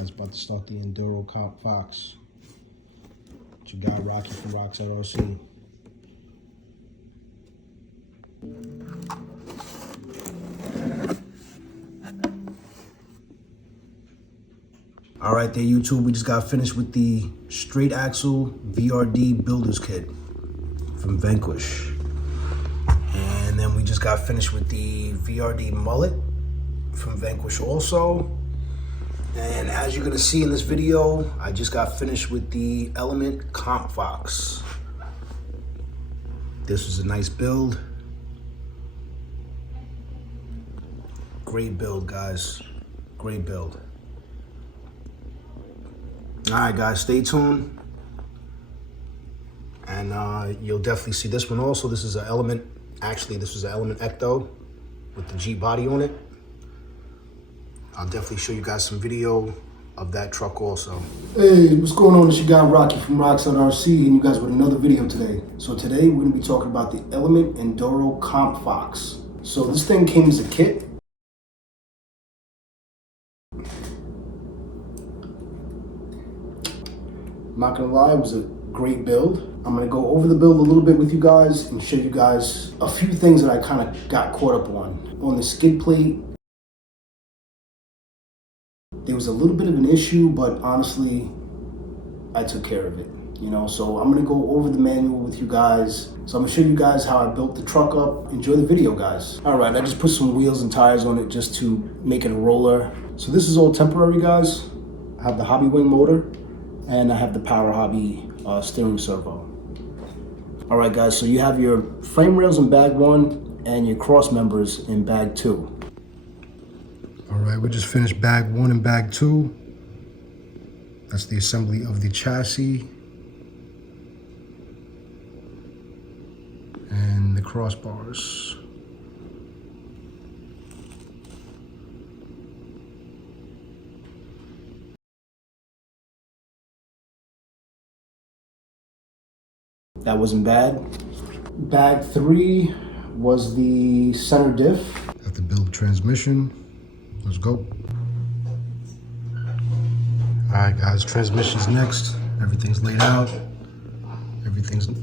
guys, about to start the Enduro Comp Fox. What you got, Rocky from Rocks at RC. All right there, YouTube, we just got finished with the straight axle VRD builder's kit from Vanquish. And then we just got finished with the VRD mullet from Vanquish also. And as you're gonna see in this video, I just got finished with the Element Comp Fox. This was a nice build. Great build, guys. Great build. All right, guys, stay tuned. And you'll definitely see this one also. This is an Element, actually, this was an Element Ecto with the G body on it. I'll definitely show you guys some video of that truck also. Hey, what's going on? It's your guy Rocky from Rocks on RC, and you guys with another video today. So today we're gonna be talking about the Element Enduro Comp Fox. So this thing came as a kit. I'm not gonna lie, it was a great build. I'm gonna go over the build a little bit with you guys and show you guys a few things that I kind of got caught up on. On the skid plate, there was a little bit of an issue, but honestly, I took care of it, you know? So I'm gonna go over the manual with you guys. So I'm gonna show you guys how I built the truck up. Enjoy the video, guys. All right, I just put some wheels and tires on it just to make it a roller. So this is all temporary, guys. I have the Hobby Wing motor, and I have the Power Hobby steering servo. All right, guys, so you have your frame rails in bag 1 and your cross members in bag 2. All right, we just finished bag 1 and bag 2. That's the assembly of the chassis and the crossbars. That wasn't bad. Bag 3 was the center diff. Have to build the transmission. Let's go. All right, guys, transmission's next. Everything's laid out. Everything's in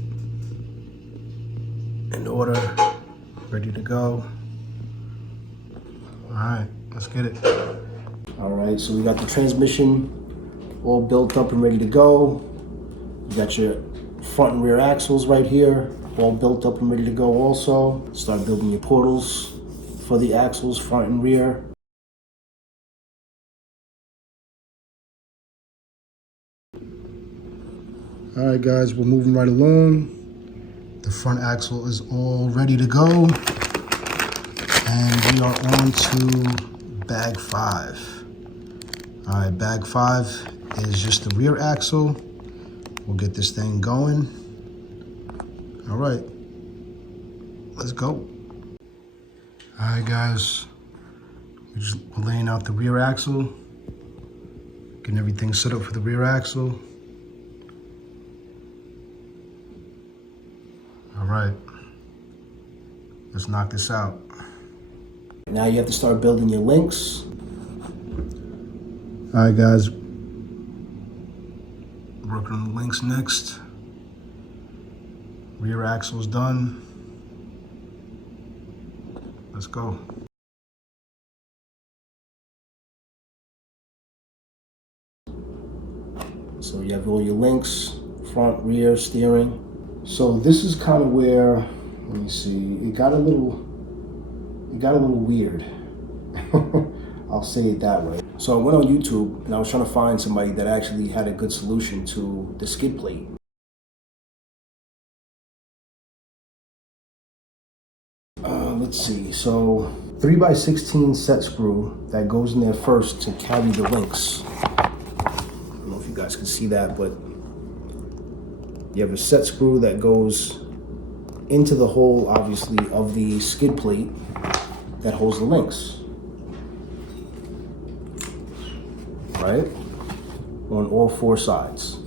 order, ready to go. All right, let's get it. All right, so we got the transmission all built up and ready to go. You got your front and rear axles right here, all built up and ready to go also. Start building your portals for the axles, front and rear. All right, guys, we're moving right along. The front axle is all ready to go. And we are on to bag 5. All right, bag 5 is just the rear axle. We'll get this thing going. All right, let's go. All right, guys, we're laying out the rear axle, getting everything set up for the rear axle. All right, let's knock this out. Now you have to start building your links. All right, guys, working on the links next. Rear axle's done. Let's go. So you have all your links, front, rear, steering. So this is kind of where, let me see, it got a little weird. I'll say it that way. So I went on YouTube and I was trying to find somebody that actually had a good solution to the skid plate. Let's see, so 3x16 set screw that goes in there first to carry the links. I don't know if you guys can see that, but you have a set screw that goes into the hole, obviously, of the skid plate that holds the links, right? On all 4 sides,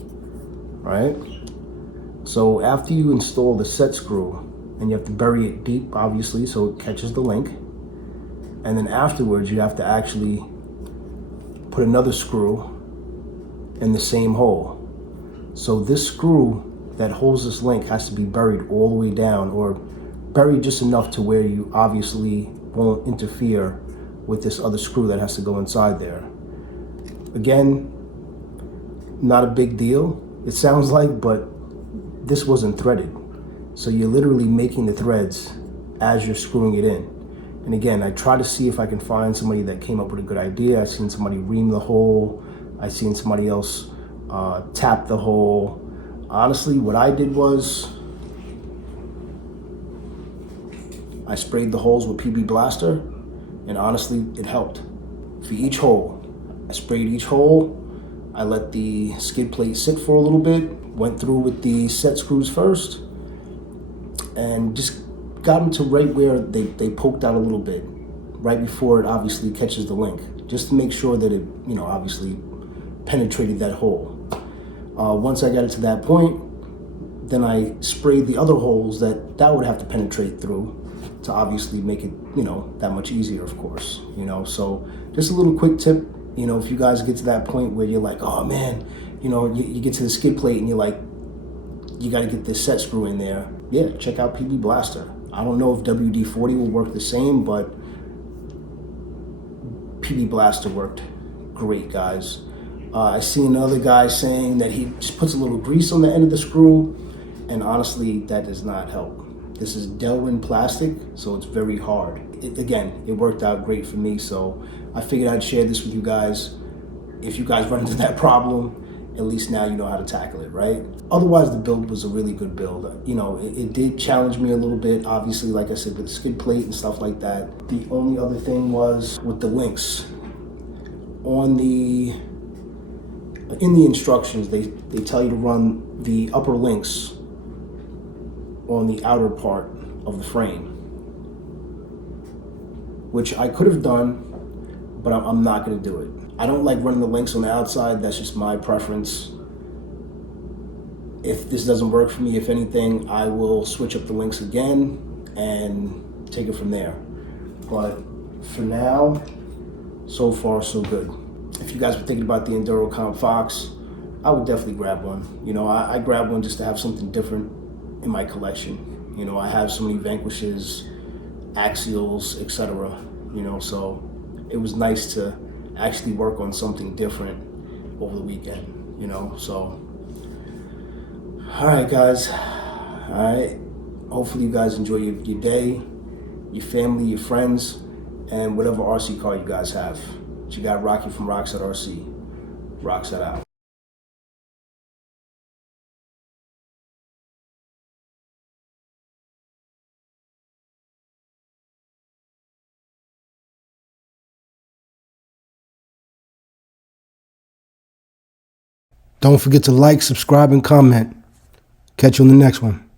right? So after you install the set screw, and you have to bury it deep, obviously, so it catches the link. And then afterwards, you have to actually put another screw in the same hole. So this screw that holds this link has to be buried all the way down, or buried just enough to where you obviously won't interfere with this other screw that has to go inside there. Again, not a big deal, it sounds like, but this wasn't threaded. So you're literally making the threads as you're screwing it in. And again, I try to see if I can find somebody that came up with a good idea. I've seen somebody ream the hole. I've seen somebody else tap the hole. Honestly, what I did was I sprayed the holes with PB Blaster, and honestly, it helped. For each hole, I sprayed each hole. I let the skid plate sit for a little bit, went through with the set screws first, and just got them to right where they poked out a little bit, right before it obviously catches the link, just to make sure that it, obviously penetrated that hole. Once I got it to that point, then I sprayed the other holes that would have to penetrate through to obviously make it, that much easier, of course, So just a little quick tip, if you guys get to that point where you're like, oh man, you get to the skid plate and you're like, you got to get this set screw in there. Yeah, check out PB Blaster. I don't know if WD-40 will work the same, but PB Blaster worked great, guys. I see another guy saying that he just puts a little grease on the end of the screw, and honestly, that does not help. This is Delrin plastic, so it's very hard. Again, it worked out great for me, so I figured I'd share this with you guys. If you guys run into that problem, at least now you know how to tackle it, right? Otherwise, the build was a really good build. It did challenge me a little bit, obviously, like I said, with the skid plate and stuff like that. The only other thing was with the links. In the instructions, they tell you to run the upper links on the outer part of the frame, which I could have done, but I'm not gonna do it. I don't like running the links on the outside. That's just my preference. If this doesn't work for me, if anything, I will switch up the links again and take it from there. But for now, so far so good. If you guys were thinking about the Enduro Comp Fox, I would definitely grab one. I grabbed one just to have something different in my collection. I have so many Vanquishes, Axials, etc. So it was nice to actually work on something different over the weekend, so. All right, guys. All right. Hopefully you guys enjoy your day, your family, your friends, and whatever RC car you guys have. It's your guy Rocky from Rockset RC. Rockset out. Don't forget to like, subscribe, and comment. Catch you on the next one.